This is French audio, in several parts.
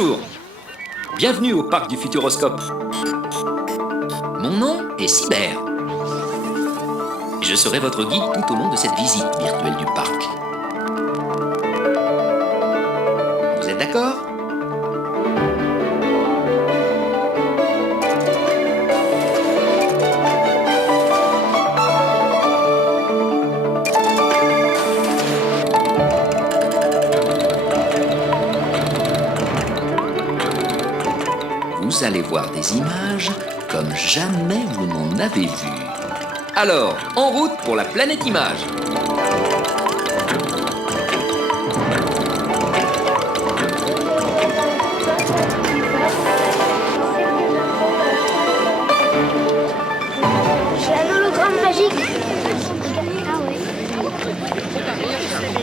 Bonjour, bienvenue au parc du Futuroscope. Mon nom est Cyber. Je serai votre guide tout au long de cette visite virtuelle du parc. Vous êtes d'accord ? Vous allez voir des images comme jamais vous n'en avez vu. Alors, en route pour la planète Image. J'ai un hologramme magique. Ah oui.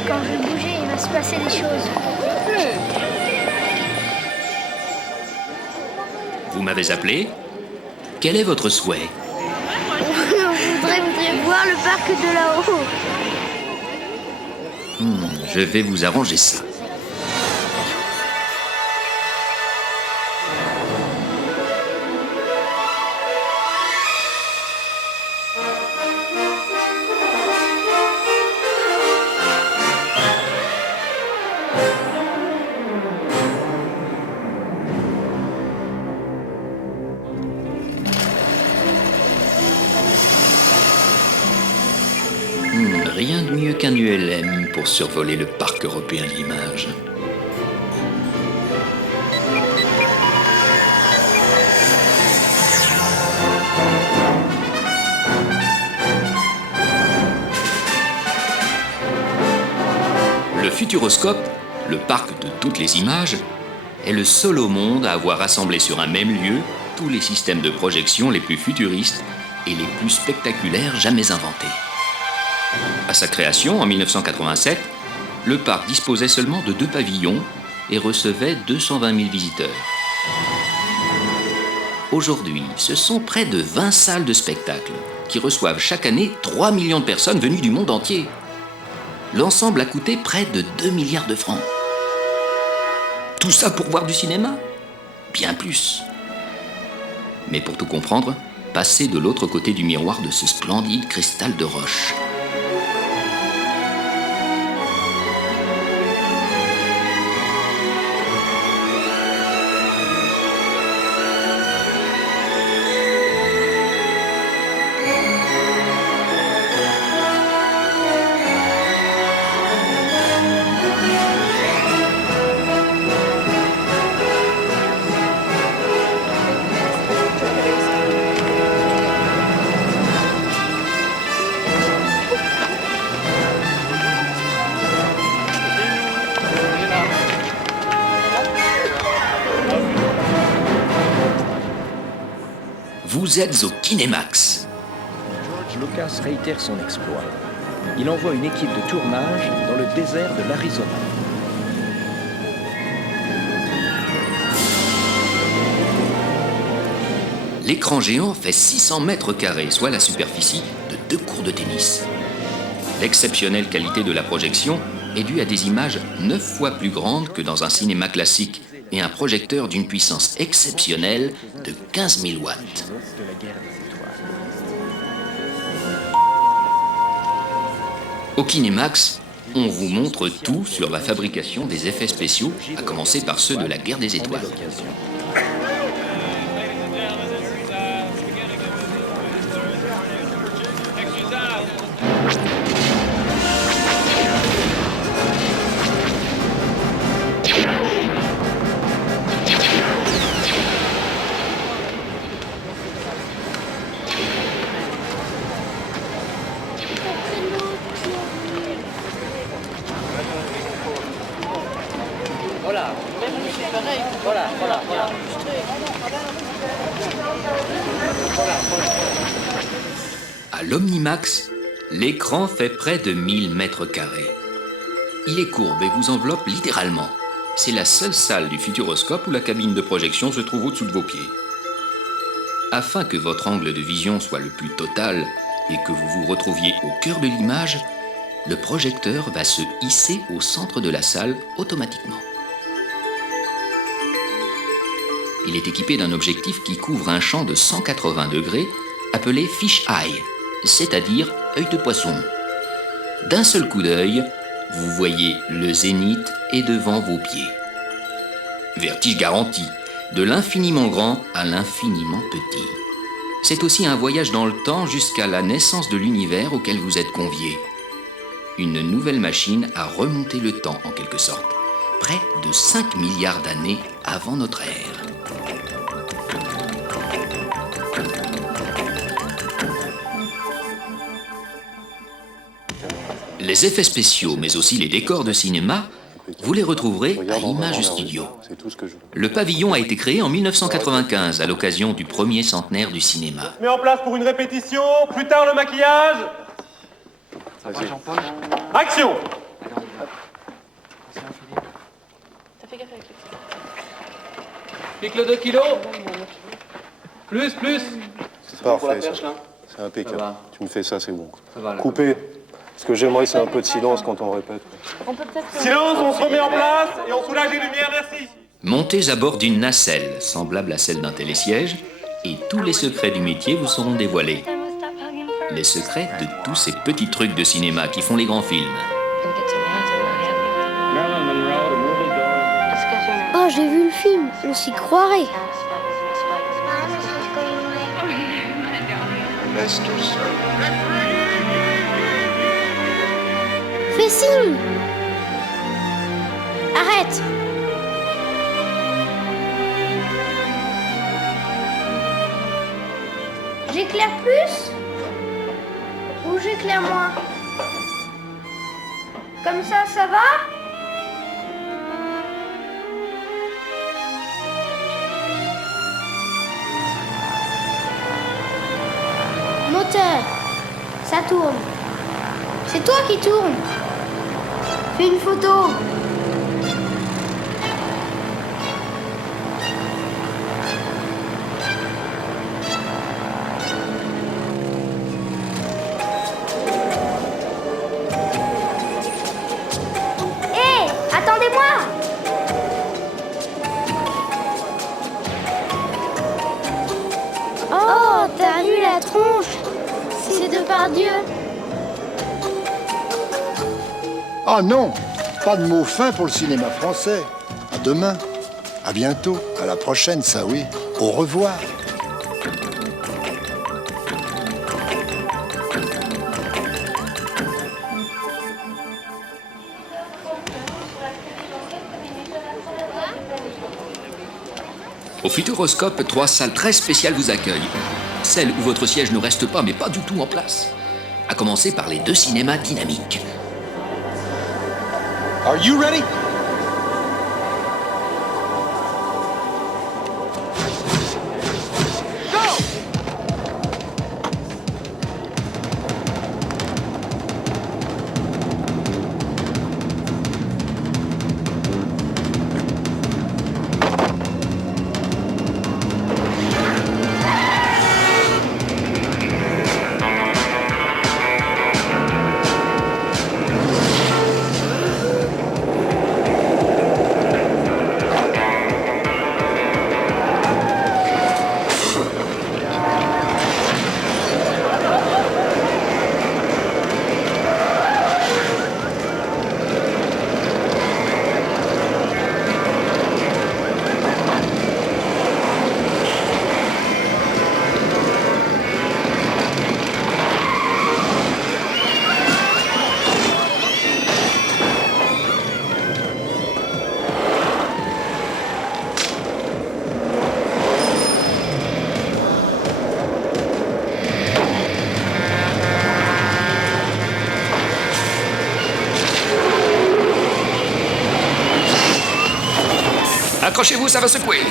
Quand je vais bouger, il va se passer des choses. Vous m'avez appelé ? Quel est votre souhait ? Je voudrais voir le parc de là-haut. Je vais vous arranger ça. Rien de mieux qu'un ULM pour survoler le parc européen de l'image. Le Futuroscope, le parc de toutes les images, est le seul au monde à avoir rassemblé sur un même lieu tous les systèmes de projection les plus futuristes et les plus spectaculaires jamais inventés. À sa création, en 1987, le parc disposait seulement de 2 pavillons et recevait 220 000 visiteurs. Aujourd'hui, ce sont près de 20 salles de spectacle qui reçoivent chaque année 3 millions de personnes venues du monde entier. L'ensemble a coûté près de 2 milliards de francs. Tout ça pour voir du cinéma ? Bien plus. Mais pour tout comprendre, passez de l'autre côté du miroir de ce splendide cristal de roche. Vous êtes au Kinemax. George Lucas réitère son exploit. Il envoie une équipe de tournage dans le désert de l'Arizona. L'écran géant fait 600 mètres carrés, soit la superficie de 2 courts de tennis. L'exceptionnelle qualité de la projection est due à des images 9 fois plus grandes que dans un cinéma classique et un projecteur d'une puissance exceptionnelle de 15 000 watts. De la guerre des étoiles. Au Kinemax, on vous montre tout sur la fabrication des effets spéciaux, à commencer par ceux de la guerre des étoiles. L'occasion. À l'Omnimax, l'écran fait près de 1000 mètres carrés. Il est courbe et vous enveloppe littéralement. C'est la seule salle du Futuroscope où la cabine de projection se trouve au-dessous de vos pieds. Afin que votre angle de vision soit le plus total et que vous vous retrouviez au cœur de l'image, le projecteur va se hisser au centre de la salle automatiquement. Il est équipé d'un objectif qui couvre un champ de 180 degrés appelé fish eye, c'est-à-dire œil de poisson. D'un seul coup d'œil, vous voyez le zénith et devant vos pieds. Vertige garanti, de l'infiniment grand à l'infiniment petit. C'est aussi un voyage dans le temps jusqu'à la naissance de l'univers auquel vous êtes conviés. Une nouvelle machine à remonter le temps en quelque sorte, près de 5 milliards d'années avant notre ère. Les effets spéciaux, mais aussi les décors de cinéma, vous les retrouverez à Image Studio. Le pavillon a été créé en 1995 à l'occasion du premier centenaire du cinéma. Mets en place pour une répétition, plus tard le maquillage. Action. T'as fait gaffe avec Pique le 2 kilos. Plus. C'est parfait, ça. C'est impeccable. Tu me fais ça, c'est bon. Coupé. Ce que j'aimerais, c'est un peu de silence quand on répète. On peut peut-être... Silence, on se remet en place et on soulage les lumières, merci. Montez à bord d'une nacelle, semblable à celle d'un télésiège, et tous les secrets du métier vous seront dévoilés. Les secrets de tous ces petits trucs de cinéma qui font les grands films. Oh, j'ai vu le film, on s'y croirait. Fais signe. Arrête. J'éclaire plus ou j'éclaire moins? Comme ça va? Moteur, ça tourne. C'est toi qui tourne. Fais une photo. Hé, attendez-moi. Oh, t'as vu la tronche? C'est Depardieu. Ah non, pas de mots fins pour le cinéma français. À demain, à bientôt, à la prochaine, ça oui. Au revoir. Au Futuroscope, 3 salles très spéciales vous accueillent. Celle où votre siège ne reste pas, mais pas du tout en place. À commencer par les 2 cinémas dynamiques. Are you ready? Accrochez-vous, ça va secouer.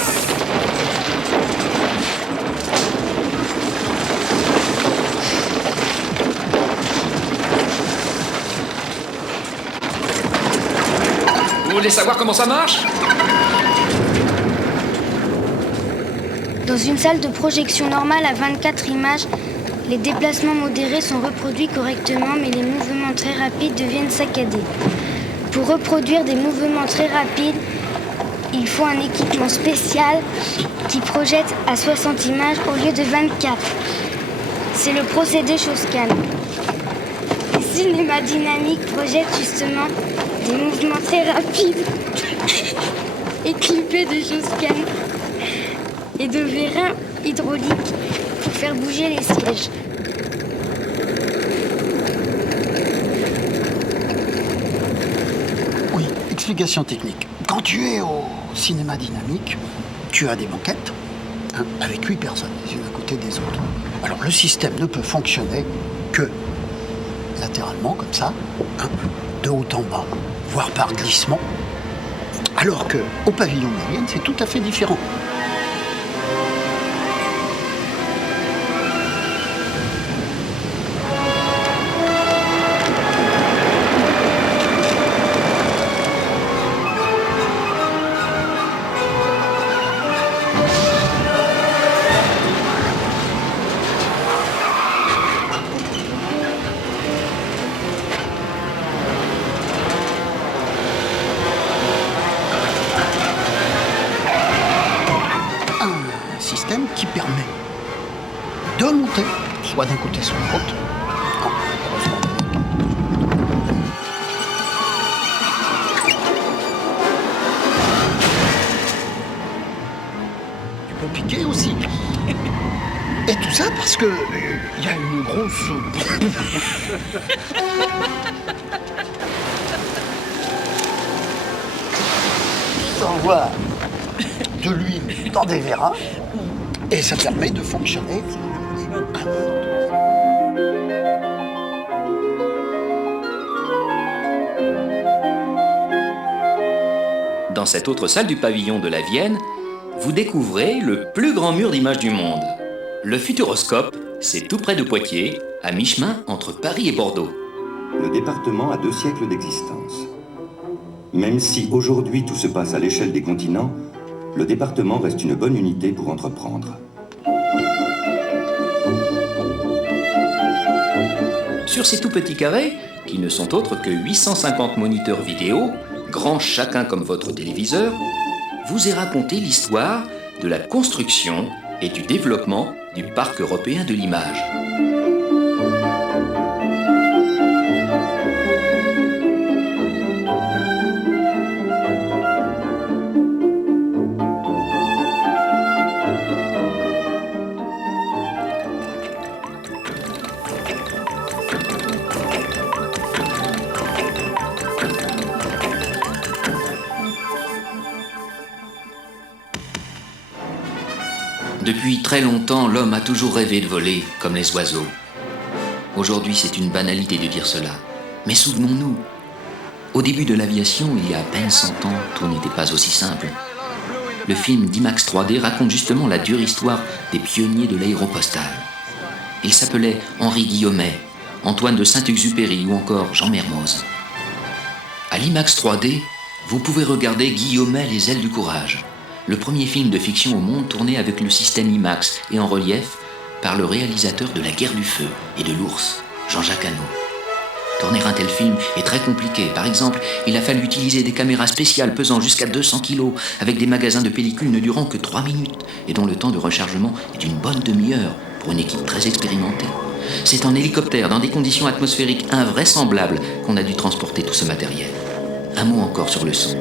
Vous voulez savoir comment ça marche? Dans une salle de projection normale à 24 images, les déplacements modérés sont reproduits correctement, mais les mouvements très rapides deviennent saccadés. Pour reproduire des mouvements très rapides, il faut un équipement spécial qui projette à 60 images au lieu de 24. C'est le procédé Shoscan. Le cinéma dynamique projette justement des mouvements très rapides équipés de Shoscan et de vérins hydrauliques pour faire bouger les sièges. Oui, explication technique. Quand tu es au cinéma dynamique, tu as des banquettes avec 8 personnes, les unes à côté des autres. Alors le système ne peut fonctionner que latéralement, comme ça, de haut en bas, voire par glissement. Alors qu'au pavillon de la Vienne, c'est tout à fait différent. Qui permet de monter, soit d'un côté, soit de l'autre. Tu peux piquer aussi. Et tout ça parce que il y a une grosse... qui envoie de l'huile dans des vérins. Et ça permet de fonctionner. Dans cette autre salle du pavillon de la Vienne, vous découvrez le plus grand mur d'images du monde. Le Futuroscope, c'est tout près de Poitiers, à mi-chemin entre Paris et Bordeaux. Le département a 2 siècles d'existence. Même si aujourd'hui tout se passe à l'échelle des continents, le département reste une bonne unité pour entreprendre. Sur ces tout petits carrés, qui ne sont autres que 850 moniteurs vidéo, grands chacun comme votre téléviseur, vous est raconté l'histoire de la construction et du développement du Parc européen de l'image. Depuis très longtemps, l'homme a toujours rêvé de voler, comme les oiseaux. Aujourd'hui, c'est une banalité de dire cela. Mais souvenons-nous, au début de l'aviation, il y a à peine 100 ans, tout n'était pas aussi simple. Le film d'IMAX 3D raconte justement la dure histoire des pionniers de l'aéropostale. Ils s'appelaient Henri Guillaumet, Antoine de Saint-Exupéry ou encore Jean Mermoz. À l'IMAX 3D, vous pouvez regarder Guillaumet, les ailes du courage, le premier film de fiction au monde tourné avec le système IMAX et en relief par le réalisateur de La Guerre du Feu et de l'Ours, Jean-Jacques Hano. Tourner un tel film est très compliqué. Par exemple, il a fallu utiliser des caméras spéciales pesant jusqu'à 200 kg avec des magasins de pellicules ne durant que 3 minutes et dont le temps de rechargement est une bonne demi-heure pour une équipe très expérimentée. C'est en hélicoptère, dans des conditions atmosphériques invraisemblables, qu'on a dû transporter tout ce matériel. Un mot encore sur le son.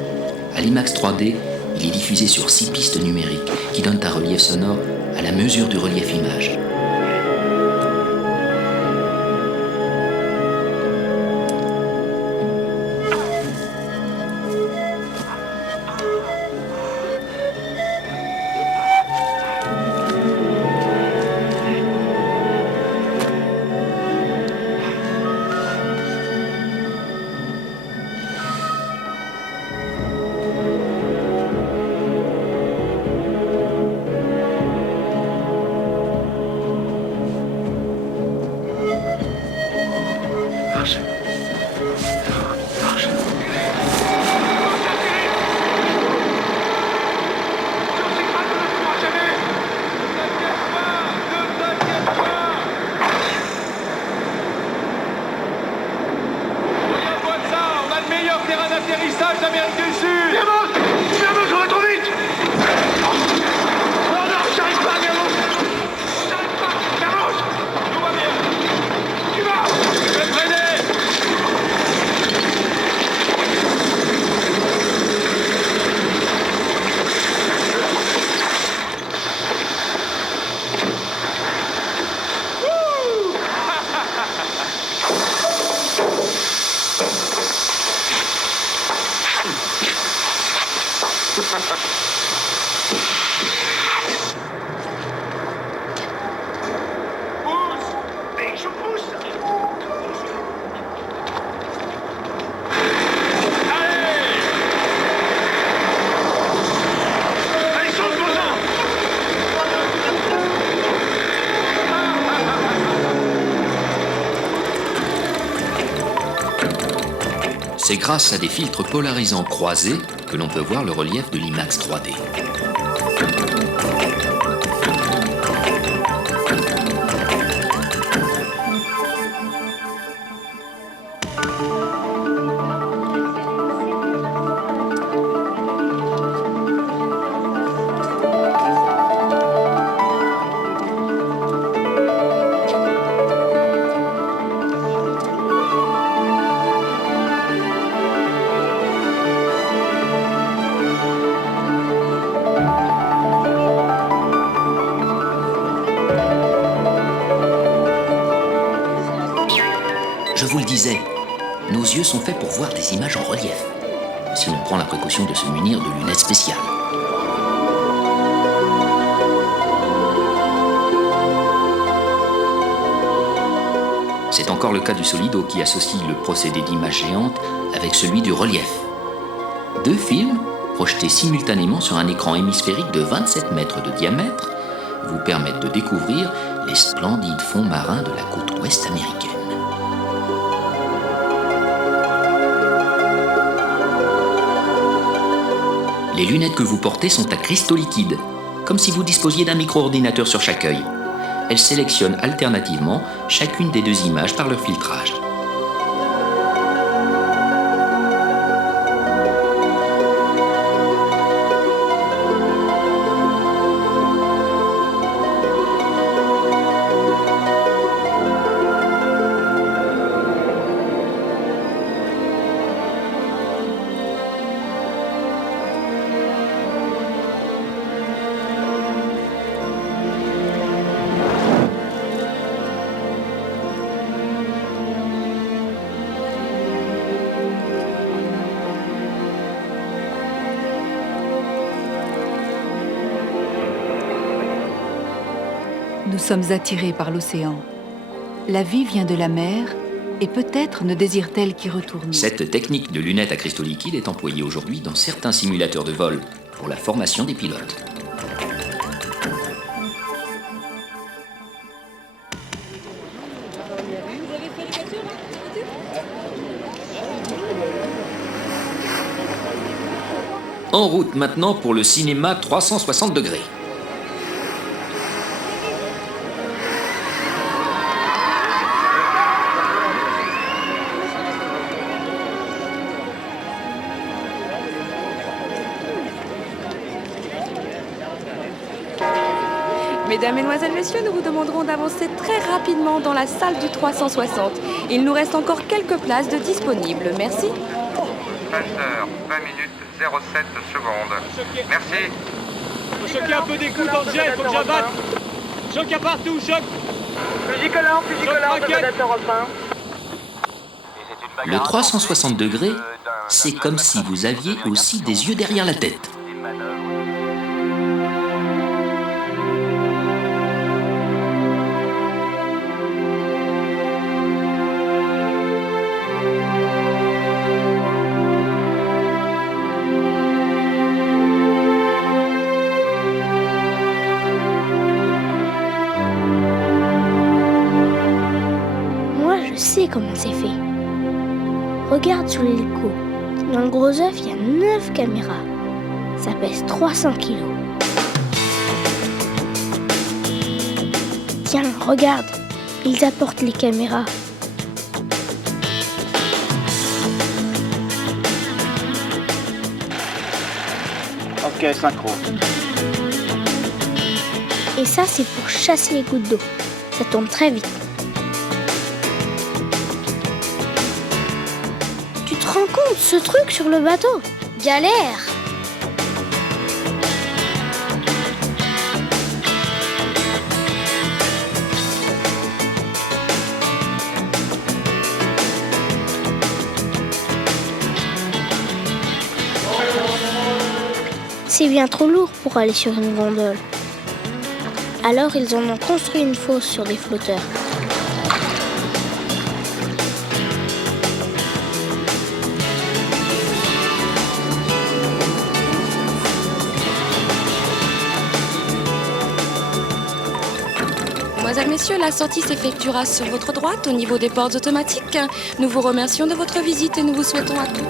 À l'IMAX 3D, il est diffusé sur 6 pistes numériques qui donnent un relief sonore à la mesure du relief image. C'est grâce à des filtres polarisants croisés que l'on peut voir le relief de l'IMAX 3D. Je vous le disais, nos yeux sont faits pour voir des images en relief, si l'on prend la précaution de se munir de lunettes spéciales. C'est encore le cas du Solido qui associe le procédé d'image géante avec celui du relief. 2 films, projetés simultanément sur un écran hémisphérique de 27 mètres de diamètre, vous permettent de découvrir les splendides fonds marins de la côte ouest américaine. Les lunettes que vous portez sont à cristaux liquides, comme si vous disposiez d'un micro-ordinateur sur chaque œil. Elles sélectionnent alternativement chacune des 2 images par leur filtrage. Nous sommes attirés par l'océan. La vie vient de la mer et peut-être ne désire-t-elle qu'y retourner. Cette technique de lunettes à cristaux liquides est employée aujourd'hui dans certains simulateurs de vol pour la formation des pilotes. En route maintenant pour le cinéma 360 degrés. Mesdames, Mesdemoiselles, Messieurs, nous vous demanderons d'avancer très rapidement dans la salle du 360. Il nous reste encore quelques places de disponibles. Merci. 16h, 20 minutes, 07 secondes. Merci. Faut choquer un peu des coups dans le jet, faut que j'abatte. Choc à partout, choc. Fusil collant, commandant Europe 1. Le 360 degrés, c'est comme si vous aviez aussi des yeux derrière la tête. Je sais comment c'est fait. Regarde sous l'hélico. Dans le gros œuf, il y a 9 caméras. Ça pèse 300 kilos. Tiens, regarde. Ils apportent les caméras. Ok, synchro. Et ça, c'est pour chasser les gouttes d'eau. Ça tombe très vite. Tu te rends compte, ce truc sur le bateau? Galère! C'est bien trop lourd pour aller sur une gondole. Alors ils en ont construit une fosse sur des flotteurs. Mesdemoiselles, Messieurs, la sortie s'effectuera sur votre droite au niveau des portes automatiques. Nous vous remercions de votre visite et nous vous souhaitons à toutes.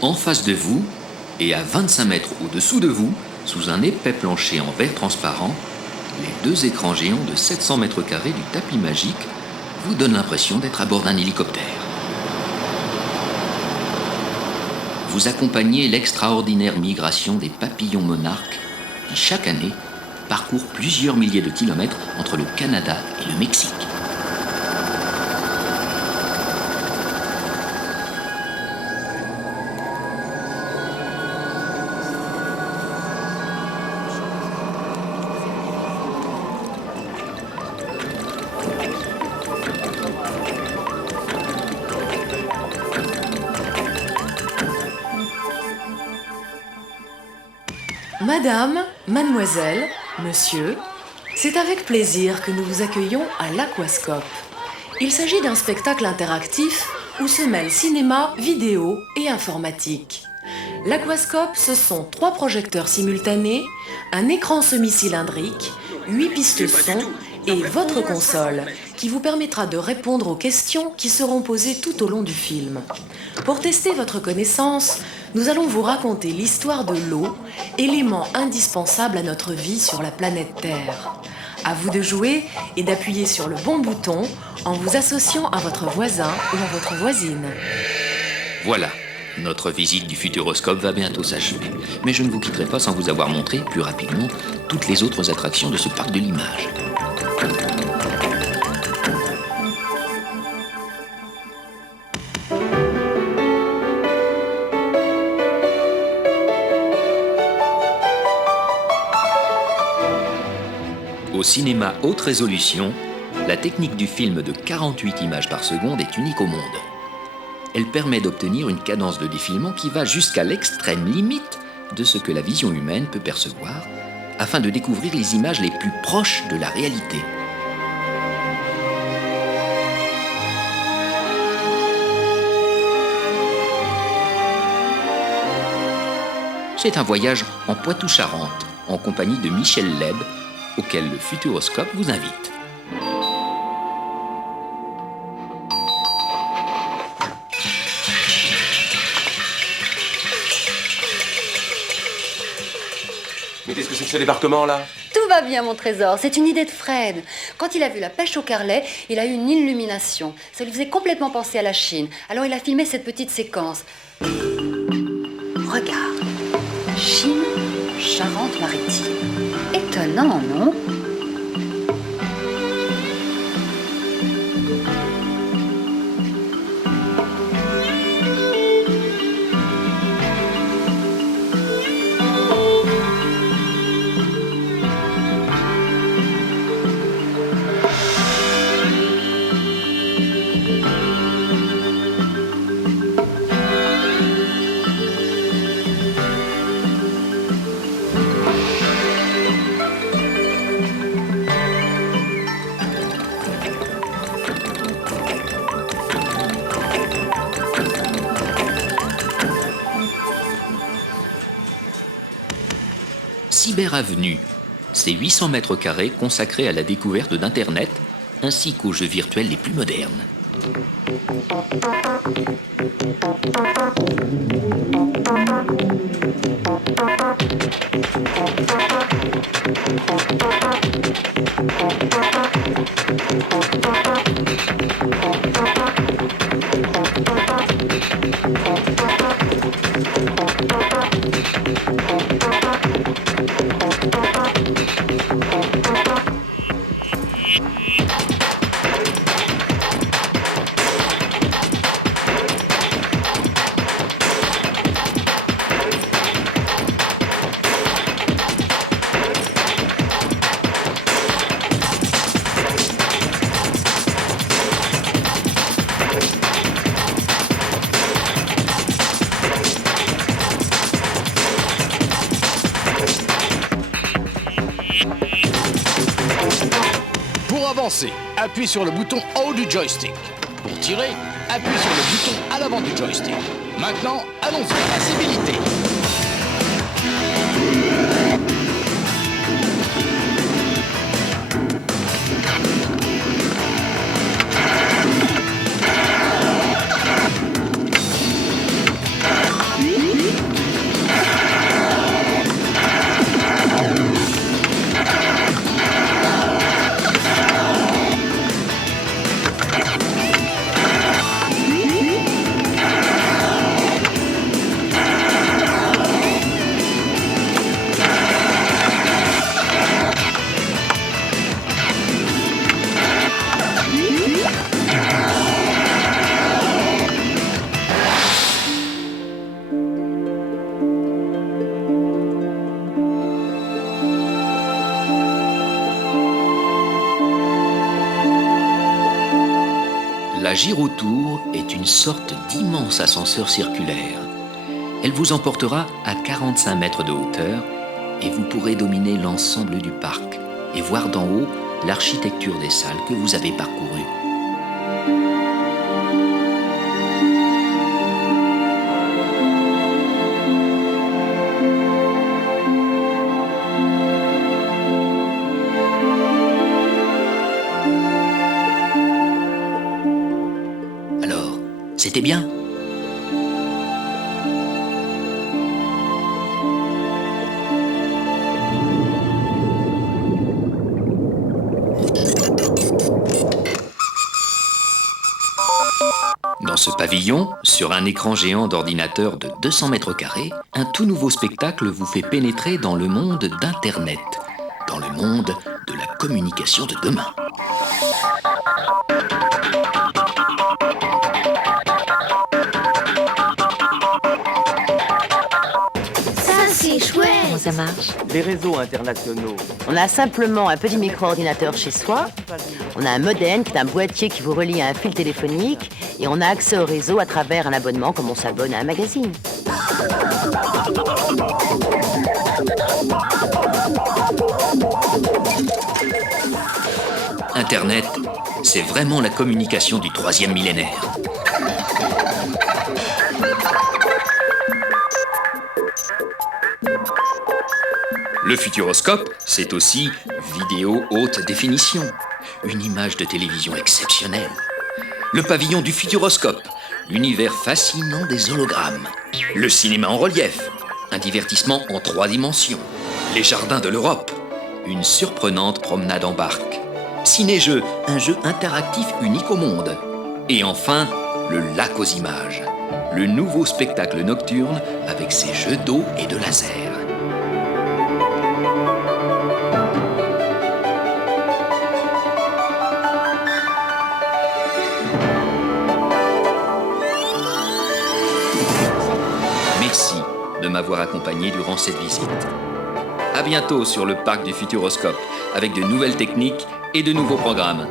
En face de vous, et à 25 mètres au-dessous de vous, sous un épais plancher en verre transparent, les deux écrans géants de 700 mètres carrés du tapis magique vous donnent l'impression d'être à bord d'un hélicoptère. Vous accompagnez l'extraordinaire migration des papillons monarques qui, chaque année, parcourent plusieurs milliers de kilomètres entre le Canada et le Mexique. Madame, mademoiselle, monsieur, c'est avec plaisir que nous vous accueillons à l'Aquascope. Il s'agit d'un spectacle interactif où se mêlent cinéma, vidéo et informatique. L'Aquascope, ce sont 3 projecteurs simultanés, un écran semi-cylindrique, 8 pistes son et votre console, qui vous permettra de répondre aux questions qui seront posées tout au long du film. Pour tester votre connaissance, nous allons vous raconter l'histoire de l'eau, élément indispensable à notre vie sur la planète Terre. À vous de jouer et d'appuyer sur le bon bouton en vous associant à votre voisin ou à votre voisine. Voilà, notre visite du Futuroscope va bientôt s'achever. Mais je ne vous quitterai pas sans vous avoir montré plus rapidement toutes les autres attractions de ce parc de l'image. Au cinéma haute résolution, la technique du film de 48 images par seconde est unique au monde. Elle permet d'obtenir une cadence de défilement qui va jusqu'à l'extrême limite de ce que la vision humaine peut percevoir, afin de découvrir les images les plus proches de la réalité. C'est un voyage en Poitou-Charentes, en compagnie de Michel Leb, auquel le Futuroscope vous invite. Mais qu'est-ce que c'est que ce débarquement là? Tout va bien, mon trésor. C'est une idée de Fred. Quand il a vu la pêche au carlet, il a eu une illumination. Ça lui faisait complètement penser à la Chine. Alors il a filmé cette petite séquence. Regarde. Chine, Charente-Maritime. Étonnant, non? Cyberavenue, c'est 800 mètres carrés consacrés à la découverte d'Internet ainsi qu'aux jeux virtuels les plus modernes. lancer, appuie sur le bouton en haut du joystick. Pour tirer, appuie sur le bouton à l'avant du joystick. Maintenant, allons-y, visibilité. La Gyrotour est une sorte d'immense ascenseur circulaire. Elle vous emportera à 45 mètres de hauteur et vous pourrez dominer l'ensemble du parc et voir d'en haut l'architecture des salles que vous avez parcourues. C'était bien. Dans ce pavillon, sur un écran géant d'ordinateur de 200 mètres carrés, un tout nouveau spectacle vous fait pénétrer dans le monde d'Internet, dans le monde de la communication de demain. C'est chouette. Comment ça marche? Les réseaux internationaux. On a simplement un petit micro-ordinateur chez soi, on a un modem qui est un boîtier qui vous relie à un fil téléphonique et on a accès au réseau à travers un abonnement comme on s'abonne à un magazine. Internet, c'est vraiment la communication du 3e millénaire. Le futuroscope, c'est aussi vidéo haute définition, une image de télévision exceptionnelle. Le pavillon du futuroscope, l'univers fascinant des hologrammes. Le cinéma en relief, un divertissement en 3 dimensions. Les jardins de l'Europe, une surprenante promenade en barque. Ciné-jeu, un jeu interactif unique au monde. Et enfin, le lac aux images, le nouveau spectacle nocturne avec ses jeux d'eau et de laser. Merci de m'avoir accompagné durant cette visite. À bientôt sur le parc du Futuroscope avec de nouvelles techniques et de nouveaux programmes.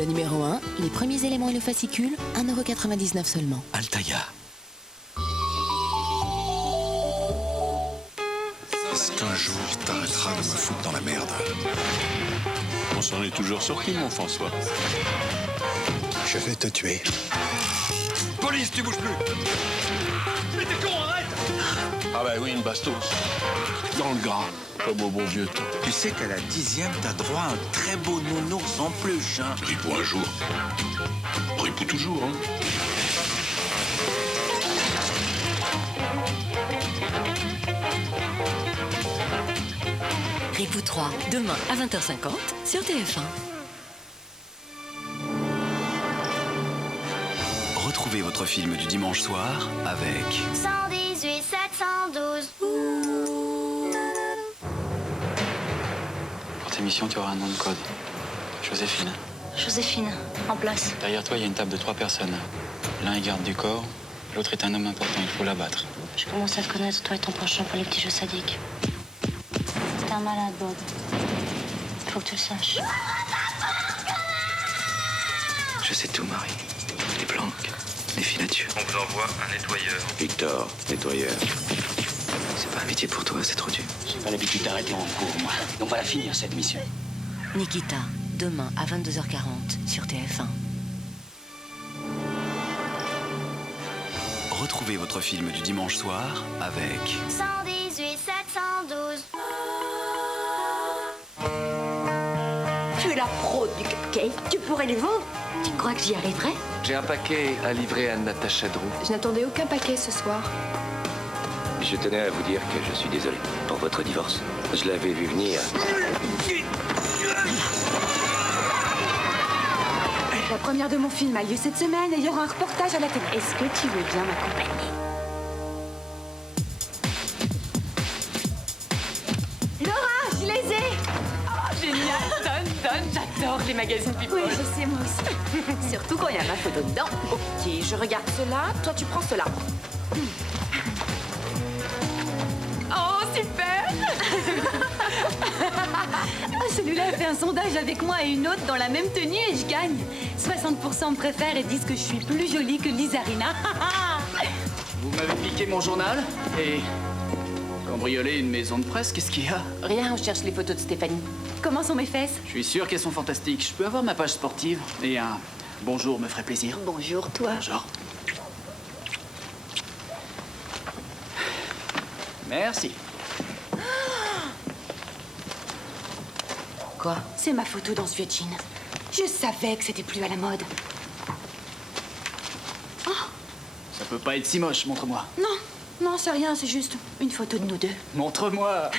Le numéro 1, les premiers éléments et le fascicule, 1,99 € seulement. Altaïa. Est-ce qu'un jour t'arrêteras de me foutre dans la merde? On s'en est toujours sorti, mon François. Je vais te tuer. Police, tu bouges plus! Mais t'es con, arrête! Ah bah oui, une bastos. Dans le gras, comme au bon vieux temps. Tu sais qu'à la 10e, t'as droit à un très beau nounours en peluche, hein? Pris pour un jour. Pris pour toujours, hein? Ripou 3, demain à 20h50 sur TF1. Retrouvez votre film du dimanche soir avec 118 712. Pour tes missions, tu auras un nom de code. Joséphine. Joséphine, en place. Derrière toi, il y a une table de 3 personnes. L'un est garde du corps, l'autre est un homme important, il faut l'abattre. Je commence à te connaître, toi et ton penchant pour les petits jeux sadiques. T'es un malade, Bob. Faut que tu le saches. Je sais tout, Marie. Les planques, les filatures. On vous envoie un nettoyeur. Victor, nettoyeur. C'est pas un métier pour toi, c'est trop dur. J'ai pas l'habitude d'arrêter en cours, moi. On va la finir, cette mission. Nikita, demain à 22h40 sur TF1. Retrouvez votre film du dimanche soir avec 118 712. Tu es la pro du cupcake. Tu pourrais les vendre. Tu crois que j'y arriverai? J'ai un paquet à livrer à Natacha Drew. Je n'attendais aucun paquet ce soir. Je tenais à vous dire que je suis désolé pour votre divorce. Je l'avais vu venir. La première de mon film a lieu cette semaine et il y aura un reportage à la télé. Est-ce que tu veux bien m'accompagner? Laura, je les ai! Oh, génial! J'adore les magazines People. Oui, je sais, moi aussi. Surtout quand il y a ma photo dedans. Ok, je regarde cela, toi tu prends cela. Oh, super! Celui-là a fait un sondage avec moi et une autre dans la même tenue et je gagne. 60% me préfèrent et disent que je suis plus jolie que Lizarina. Vous m'avez piqué mon journal et cambriolé une maison de presse, qu'est-ce qu'il y a? Rien, on cherche les photos de Stéphanie. Comment sont mes fesses? Je suis sûr qu'elles sont fantastiques. Je peux avoir ma page sportive et un bonjour me ferait plaisir. Bonjour, toi. Bonjour. Merci. Quoi? C'est ma photo dans ce vieux jean. Je savais que c'était plus à la mode. Ça peut pas être si moche, montre-moi. Non, c'est rien, c'est juste une photo de nous deux. Montre-moi.